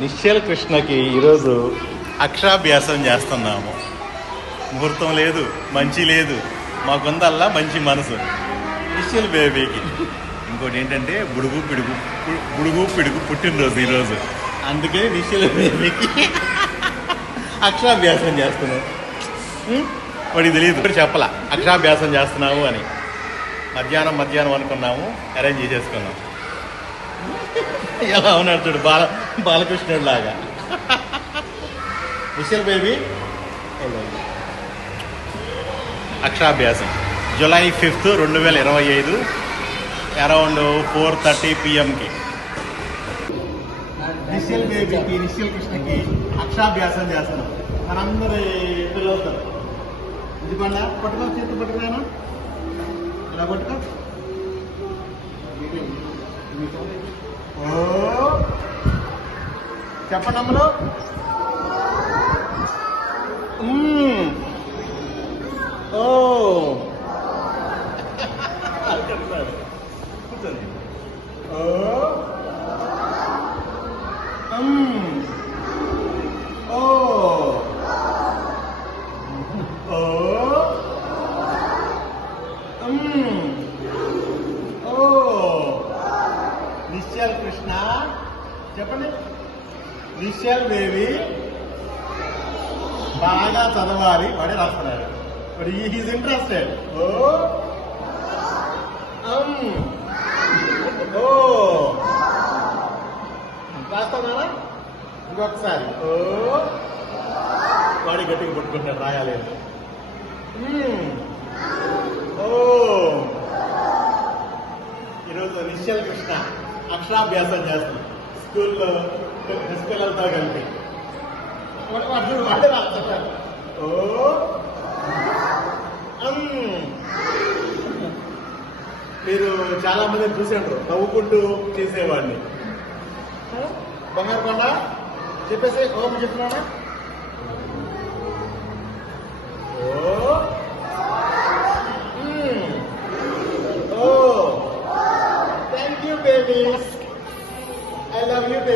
నిశ్చల కృష్ణకి ఈరోజు అక్షరాభ్యాసం చేస్తున్నాము. ముహూర్తం లేదు మంచి లేదు. మాకుందల్లా మంచి మనసు. నిశ్చల బేబీకి. ఇంకోటి ఏంటంటే బుడుగు పిడుగు బుడుగు పిడుగు పుట్టినరోజు ఈరోజు. అందుకే నిశ్చల బేబీకి అక్షరాభ్యాసం చేస్తున్నాం. వాడికి తెలియదు ఇప్పుడు చెప్పలా? అక్షరాభ్యాసం చేస్తున్నాము అని. మధ్యాహ్నం మధ్యాహ్నం అనుకున్నాము. అరేంజ్ చేసేసుకున్నాం. ఎలా ఉన్నాడు చూడు బాల బాలకృష్ణుడు లాగా. మిషల్ బేబీ? అక్షరాభ్యాసం. జూలై ఫిఫ్త్ రెండు వేల ఇరవై ఐదు అరౌండ్ ఫోర్ థర్టీ పిఎంకి. నిశ్చల్ బేబీకి నిశ్చల్ కృష్ణకి అక్షరాభ్యాసం చేస్తున్నాం. మనందరి పిల్లలతో. ఇదిగోండా పట్టుకో చేతి పట్టుకున్నాను ఇలా పట్టుకో. చెప్పండి అమ్మలు మ్మ్. ఓ అది చెప్తాడు. కూర్చోండి. ఓ నిశ్చల్ కృష్ణ. చెప్పండి. నిశ్చల్ దేవి. బాగా చదవాలి. వాడే రాస్తున్నాడు. బట్ ఈజ్ ఇంట్రెస్టెడ్ ఓ. ఓ. రాస్తున్నారా ఇంకొకసారి. ఓ. వాడి గట్టిగా పట్టుకుంటాడు రాయాలేదు. ఓ. ఈరోజు నిశ్చల్ కృష్ణ. అక్షరాభ్యాసం చేస్తాం. స్కూల్లో పిల్లలతో కలిపి. వాడు- వాడు రాస్తాడు ఓ. మీరు చాలా మంది చూసారు నవ్వుకుంటూ చేసేవాడిని బంగారు కొండ చెప్పేసి ఓం చెప్తున్నాడా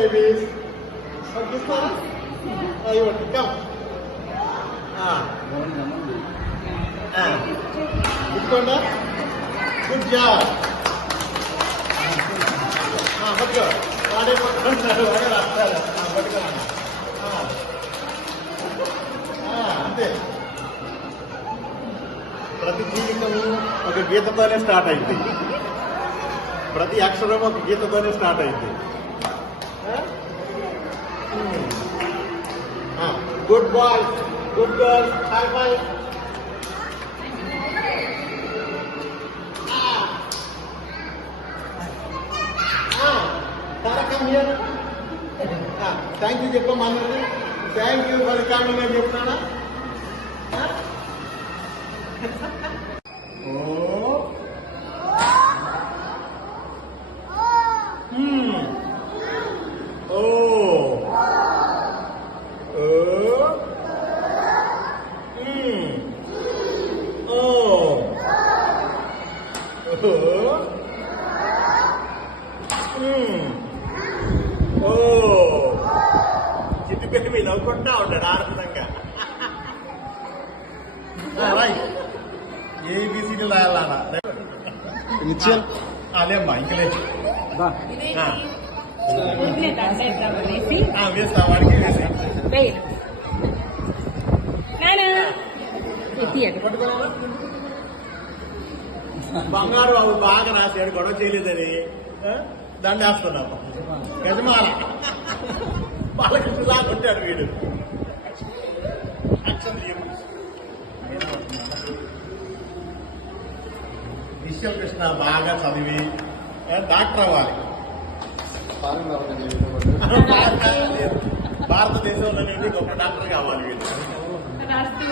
లవ్ యూ బేబీస్ పంపిస్తారా ఇవ్వండి కమ్ ఇదిగోండా గుడ్ జాబ్ పట్టుకో వాడే పట్టుకుంటున్నాడు వాడే రాస్తాడు ఆ, పట్టుకో ఆ. ఆ, అంతే ప్రతి జీవితము ఒక గీతతోనే స్టార్ట్ అయింది ప్రతి అక్షరం ఒక గీతతోనే స్టార్ట్ అయింది good boy good girl hi bye thank you చెప్పమ్మా అందరికి థ్యాంక్ యూ ఫర్ కమింగ్ అని చెప్తున్నానా ఓ. చిట్టు పెట్టి మీరు నవ్వుకుంటా ఉంటాడు ఆనందంగా. ఏబిసిడి రాయాలన్నా? నిత్యం అదేమ్మా ఇంక లేదు. ఆ, వేసి ఆ, వేస్తా వాడికి? బంగారు బాబు బాగా రాశాడు గొడవ చేయలేదని. వేస్తున్నాము గజమాల బాలకృష్ణలా కొట్టాడు వీడు. విశ్వ కృష్ణ బాగా చదివి డాక్టర్ అవ్వాలి. భారతదేశంలో నుండి గొప్ప డాక్టర్ కావాలి వీళ్ళు రాస్తూ